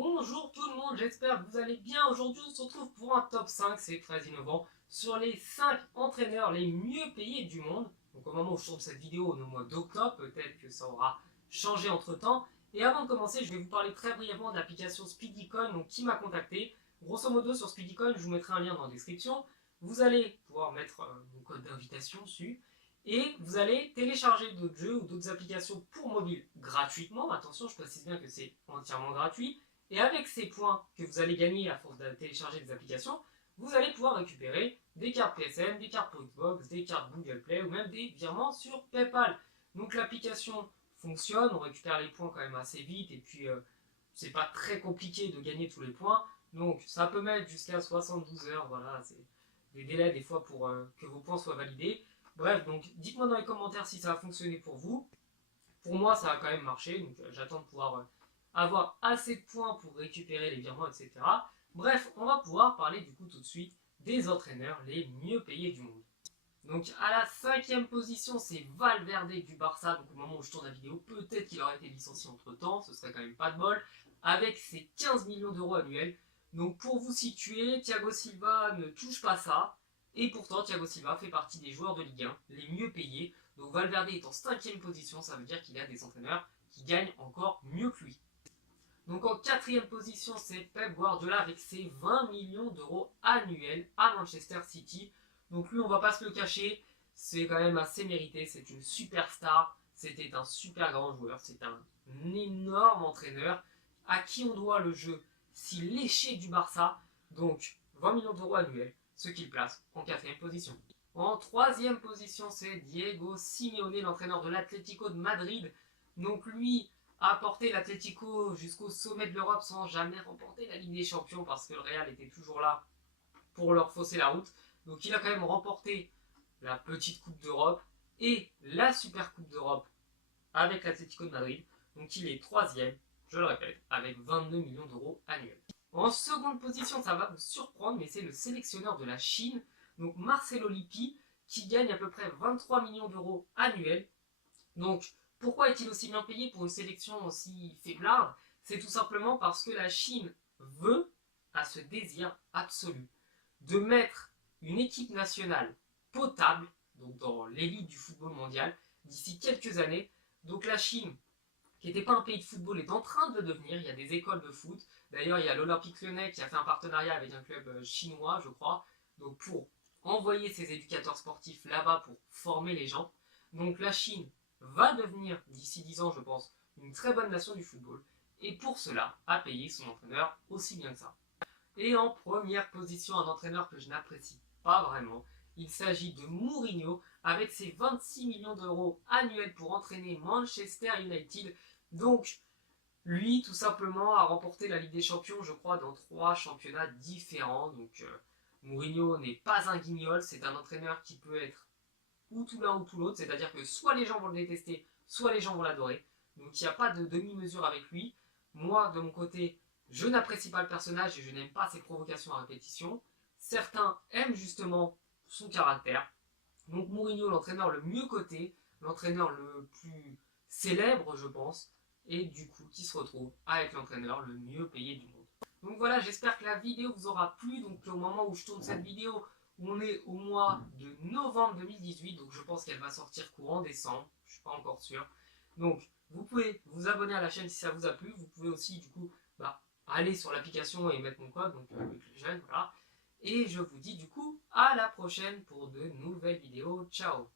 Bonjour tout le monde, j'espère que vous allez bien. Aujourd'hui on se retrouve pour un top 5, c'est très innovant, sur les 5 entraîneurs les mieux payés du monde. Donc au moment où je tourne cette vidéo, on est au mois d'octobre, peut-être que ça aura changé entre temps. Et avant de commencer, je vais vous parler très brièvement de l'application SpeedyCoin, donc qui m'a contacté. Grosso modo sur SpeedyCoin, je vous mettrai un lien dans la description. Vous allez pouvoir mettre mon code d'invitation dessus. Et vous allez télécharger d'autres jeux ou d'autres applications pour mobile gratuitement. Attention, je précise bien que c'est entièrement gratuit. Et avec ces points que vous allez gagner à force de télécharger des applications, vous allez pouvoir récupérer des cartes PSN, des cartes Xbox, des cartes Google Play ou même des virements sur PayPal. Donc l'application fonctionne, on récupère les points quand même assez vite et puis c'est pas très compliqué de gagner tous les points. Donc ça peut mettre jusqu'à 72 heures, voilà, c'est des délais des fois pour que vos points soient validés. Bref, donc dites-moi dans les commentaires si ça a fonctionné pour vous. Pour moi, ça a quand même marché, donc j'attends de pouvoir avoir assez de points pour récupérer les virements, etc. Bref, on va pouvoir parler du coup tout de suite des entraîneurs les mieux payés du monde. Donc à la 5e position, c'est Valverde du Barça. Donc au moment où je tourne la vidéo, peut-être qu'il aurait été licencié entre temps, ce serait quand même pas de bol, avec ses 15 millions d'euros annuels. Donc pour vous situer, Thiago Silva ne touche pas ça. Et pourtant, Thiago Silva fait partie des joueurs de Ligue 1 les mieux payés. Donc Valverde est en 5e position, ça veut dire qu'il y a des entraîneurs qui gagnent encore mieux que lui. Donc en 4e position, c'est Pep Guardiola avec ses 20 millions d'euros annuels à Manchester City. Donc lui, on va pas se le cacher, c'est quand même assez mérité, c'est une superstar, c'était un super grand joueur, c'est un énorme entraîneur à qui on doit le jeu si léché du Barça. Donc 20 millions d'euros annuels, ce qui le place en 4e position. En 3e position, c'est Diego Simeone, l'entraîneur de l'Atlético de Madrid. Donc lui a porté l'Atlético jusqu'au sommet de l'Europe sans jamais remporter la Ligue des Champions parce que le Real était toujours là pour leur fausser la route. Donc il a quand même remporté la petite Coupe d'Europe et la Super Coupe d'Europe avec l'Atlético de Madrid. Donc il est 3e, je le répète, avec 22 millions d'euros annuels. En seconde position, ça va vous surprendre, mais c'est le sélectionneur de la Chine, donc Marcelo Lippi, qui gagne à peu près 23 millions d'euros annuels. Donc pourquoi est-il aussi bien payé pour une sélection aussi faiblarde? C'est tout simplement parce que la Chine veut, à ce désir absolu, de mettre une équipe nationale potable, donc dans l'élite du football mondial, d'ici quelques années. Donc la Chine, qui n'était pas un pays de football, est en train de le devenir. Il y a des écoles de foot. D'ailleurs, il y a l'Olympique Lyonnais qui a fait un partenariat avec un club chinois, je crois, donc pour envoyer ses éducateurs sportifs là-bas pour former les gens. Donc la Chine va devenir, d'ici 10 ans, je pense, une très bonne nation du football. Et pour cela, a payé son entraîneur aussi bien que ça. Et en première position, un entraîneur que je n'apprécie pas vraiment. Il s'agit de Mourinho avec ses 26 millions d'euros annuels pour entraîner Manchester United. Donc, lui, tout simplement, a remporté la Ligue des Champions, je crois, dans 3 championnats différents. Donc, Mourinho n'est pas un guignol, c'est un entraîneur qui peut être ou tout l'un ou tout l'autre. C'est-à-dire que soit les gens vont le détester, soit les gens vont l'adorer. Donc, il n'y a pas de demi-mesure avec lui. Moi, de mon côté, je n'apprécie pas le personnage et je n'aime pas ses provocations à répétition. Certains aiment justement son caractère. Donc Mourinho, l'entraîneur le mieux coté, l'entraîneur le plus célèbre, je pense, et du coup qui se retrouve à être l'entraîneur le mieux payé du monde. Donc voilà, j'espère que la vidéo vous aura plu. Donc au moment où je tourne cette vidéo, on est au mois de novembre 2018, donc je pense qu'elle va sortir courant décembre, je suis pas encore sûr. Donc vous pouvez vous abonner à la chaîne si ça vous a plu. Vous pouvez aussi du coup aller sur l'application et mettre mon code, donc avec les jeunes, voilà. Et je vous dis du coup à la prochaine pour de nouvelles vidéos. Ciao!